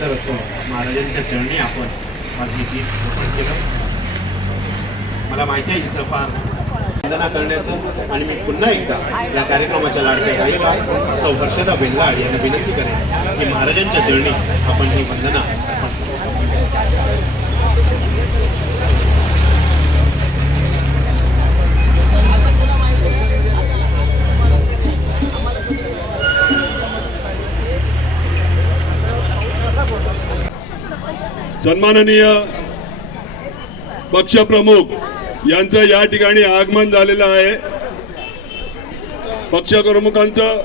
सुंदर असं महाराजांच्या चरणी आपण आज हे गीत अर्पण केलं. मला माहिती आहे इथं फार वंदना करण्याचं आणि मी पुन्हा एकदा या कार्यक्रमाच्या लाडक्या गायिका सौ हर्षदा बेंगाड यांना विनंती करेन की महाराजांच्या चरणी आपण ही वंदना सन्माननीय पक्षप्रमुख यांचं या ठिकाणी आगमन झालेलं आहे. पक्षप्रमुखांचं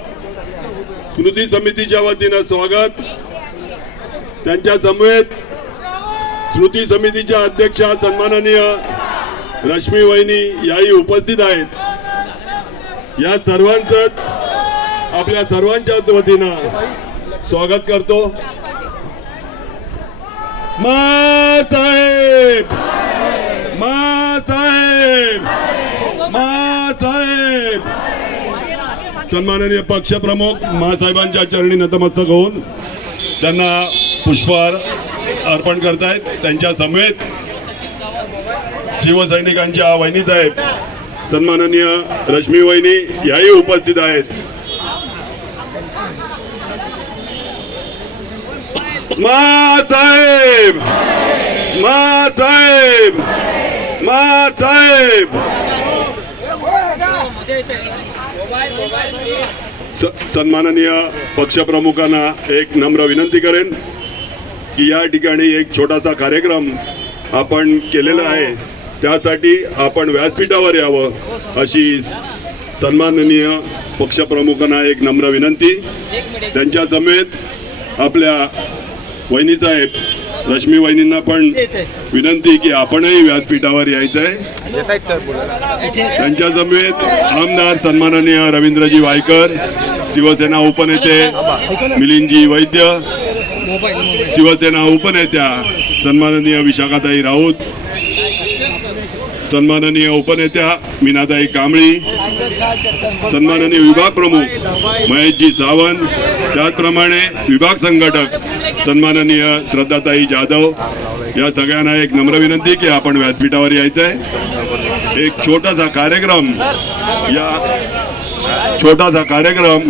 स्मृती समितीच्या वतीनं स्वागत. त्यांच्या समवेत स्मृती समितीच्या अध्यक्षा सन्माननीय रश्मी वहिनी याही उपस्थित आहेत. या सर्वांचंच आपल्या सर्वांच्याच वतीनं स्वागत करतो. मासाहेब मासाहेब मासाहेब सन्माननीय पक्षप्रमुख मासाहेबांच्या चरणी नतमस्तक होऊन त्यांना पुष्पहार अर्पण करतायत. त्यांच्या समेत शिवसैनिकांच्या वहिनीसाहेब सन्माननीय रश्मी वहिनी याही उपस्थित आहेत. मासाहेब मासाहेब मासाहेब स- सन्माननीय पक्षप्रमुखांना एक नम्र विनंती करेन की या ठिकाणी एक छोटासा कार्यक्रम आपण केलेला आहे त्यासाठी आपण व्यासपीठावर यावं अशी सन्माननीय पक्षप्रमुखांना एक नम्र विनंती त्यांच्या समेत आपल्या वहिनी साहेब रश्मी वहिनींना पण विनंती की आपणही व्यासपीठावर यायचं आहे. त्यांच्या समेत आमदार सन्माननीय रवींद्रजी वायकर शिवसेना उपनेते मिलिंदजी वैद्य शिवसेना उपनेत्या सन्माननीय विशाखाताई राऊत सन्माननीय उपनेत्या मीनाताई कांबळी सन्माननीय विभाग प्रमुख महेशजी सावंत त्याचप्रमाणे विभाग संघटक सन्माननीय श्रद्धाताई जाधव या सगळ्यांना एक नम्र विनंती की आपण व्यासपीठावर यायचं आहे एक छोटासा कार्यक्रम या छोटासा कार्यक्रम.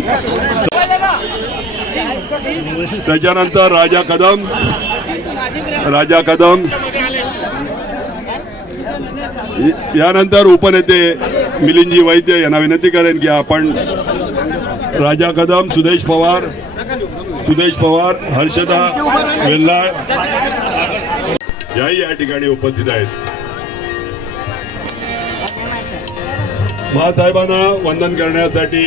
त्याच्यानंतर राजा कदम राजा कदम यानंतर उपनेते मिलिंदजी वैद्य यांना विनंती करेन की आपण राजा कदम सुदेश पवार सुदेश पवार हर्षदा वेल्लाळ याही या ठिकाणी उपस्थित आहेत. महासाहेबांना वंदन करण्यासाठी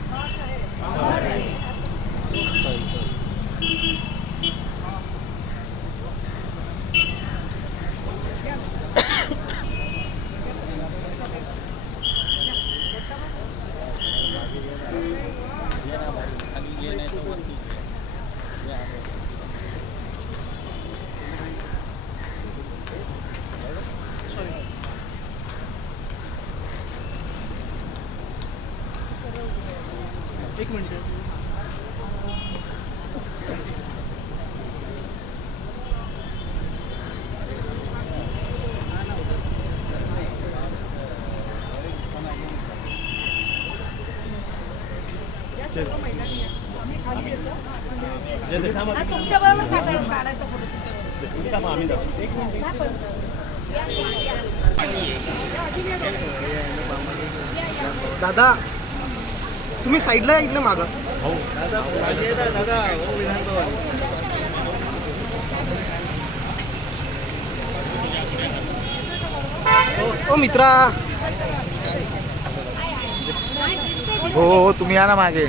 एक तुमच्या बरोबर दादा तुम्ही साईडला इकडे मागं. ओ मित्रा. हो हो तुम्ही या ना मागे.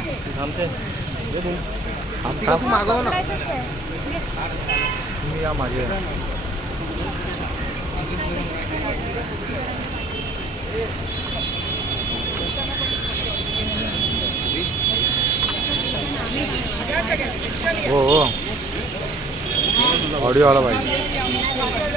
का तू मागव ना? तुम्ही या मागे. हो हो. ऑडिओ आला पाहिजे.